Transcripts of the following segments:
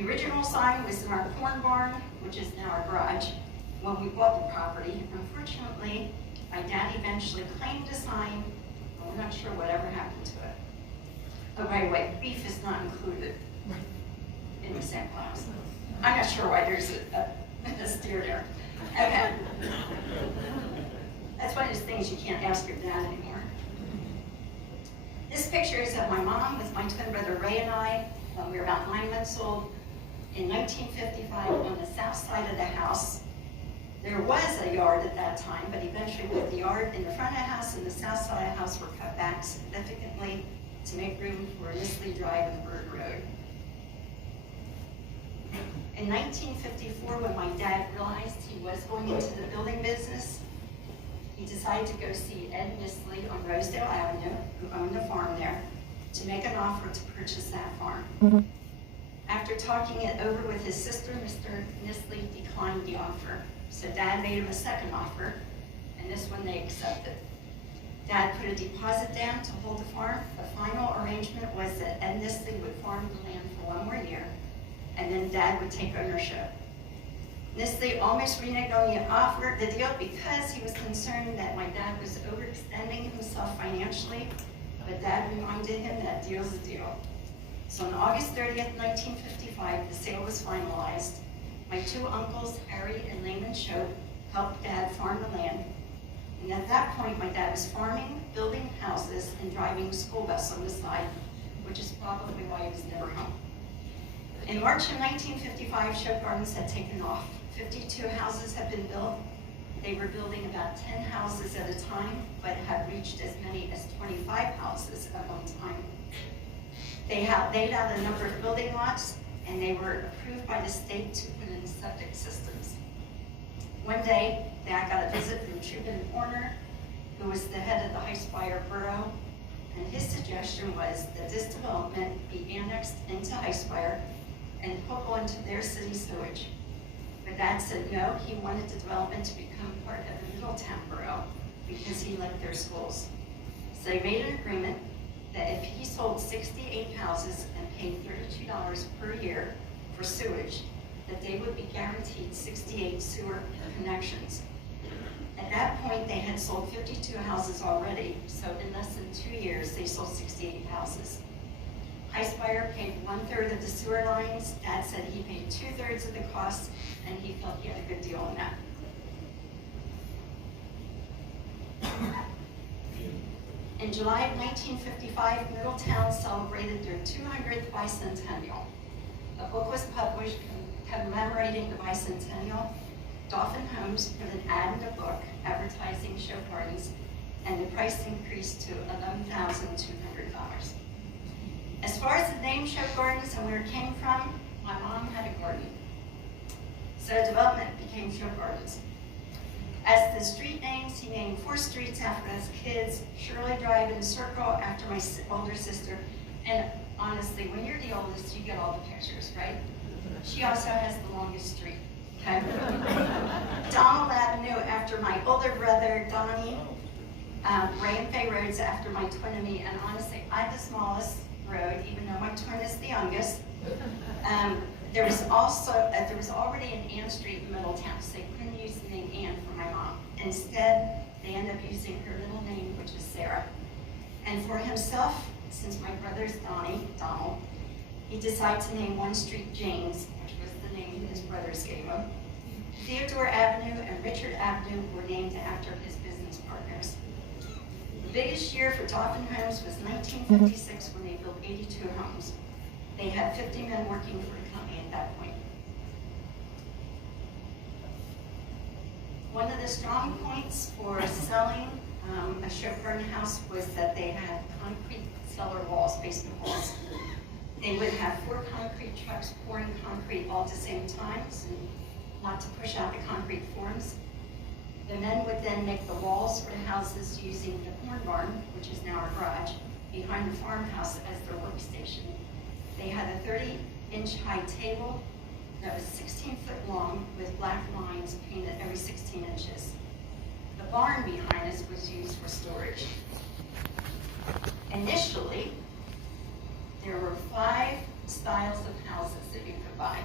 The original sign was in our corn barn, which is now our garage, when we bought the property. Unfortunately, my dad eventually claimed the sign, but we're not sure whatever happened to it. Oh, by the way, beef is not included in the sample house. I'm not sure why there's a steer there. Okay. That's one of those things you can't ask your dad anymore. This picture is of my mom with my twin brother Ray and I when we were about 9 months old in 1955 on the south side of the house. There was a yard at that time, but eventually both the yard in the front of the house and the south side of the house were cut back significantly to make room for Nisley Drive and Bird Road. In 1954, when my dad realized he was going into the building business, he decided to go see Ed Nisley on Rosedale Avenue, who owned a farm there, to make an offer to purchase that farm. Mm-hmm. After talking it over with his sister, Mr. Nisley declined the offer. So Dad made him a second offer, and this one they accepted. Dad put a deposit down to hold the farm. The final arrangement was that Ed Nisley would farm the land for 1 more year, and then Dad would take ownership. Nisley almost reneged on the deal because he was concerned that my dad was overextending himself financially, but Dad reminded him that deal's a deal. So on August 30th, 1955, the sale was finalized. My two uncles, Harry and Layman Shope, helped Dad farm the land. And at that point, my dad was farming, building houses, and driving a school bus on the side, which is probably why he was never home. In March of 1955, Shope Gardens had taken off. 52 houses had been built. They were building about 10 houses at a time, but had reached as many as 25 houses at one time. They had laid out a number of building lots, and they were approved by the state to put in septic systems. One day, Dad got a visit from Truman Horner, who was the head of the Highspire Borough, and his suggestion was that this development be annexed into Highspire and hook onto their city sewage. But Dad said no, he wanted the development to become part of the Middletown Borough because he liked their schools. So they made an agreement that if he sold 68 houses and paid $32 per year for sewage, that they would be guaranteed 68 sewer connections. At that point, they had sold 52 houses already, so in less than 2 years, they sold 68 houses. Highspire paid 1/3 of the sewer lines. Dad said he paid 2/3 of the costs, and he felt he had a good deal on that. In July of 1955, Middletown celebrated their 200th bicentennial. A book was published commemorating the bicentennial. Dolphin Homes put an ad in the book advertising Shope Gardens, and the price increased to $11,200. As far as the name Shope Gardens and where it came from, my mom had a garden. So development became Shope Gardens. As the street names, he named 4 streets after his kids, Shirley Drive and Circle after my older sister. And honestly, when you're the oldest, you get all the pictures, right? She also has the longest street, okay? Donald Avenue after my older brother, Donnie. Ray and Faye Roads after my twin and me. And honestly, I'm the smallest road, even though my twin is the youngest. There was already an Ann Street in Middletown, so they couldn't use the name Ann for my mom. Instead, they ended up using her middle name, which is Sarah. And for himself, since my brother's Donald, he decided to name one street James, which was the name his brothers gave him. Theodore Avenue and Richard Avenue were named after his business partners. The biggest year for Dolphin Homes was 1956 when they built 82 homes. They had 50 men working for the company at that point. One of the strong points for selling a Shope Garden house was that they had concrete cellar walls, basement walls. They would have 4 concrete trucks pouring concrete all at the same time, so not to push out the concrete forms. The men would then make the walls for the houses using the corn barn, which is now our garage, behind the farmhouse as their workstation. They had a 30-inch high table that was 16 foot long with black lines painted every 16 inches. The barn behind us was used for storage. Initially, there were 5 styles of houses that you could buy.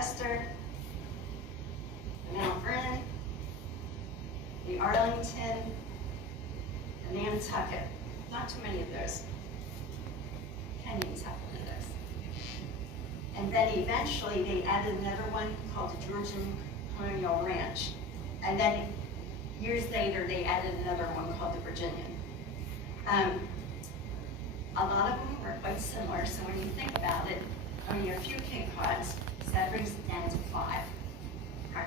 Lancaster, the Mount Vernon, the Arlington, the Nantucket. Not too many of those. Kenyon's have one of those. And then eventually they added another one called the Georgian Colonial Ranch. And then years later they added another one called the Virginian. A lot of them are quite similar, so when you think about it, only a few Cape Cods, so that brings it down to 5.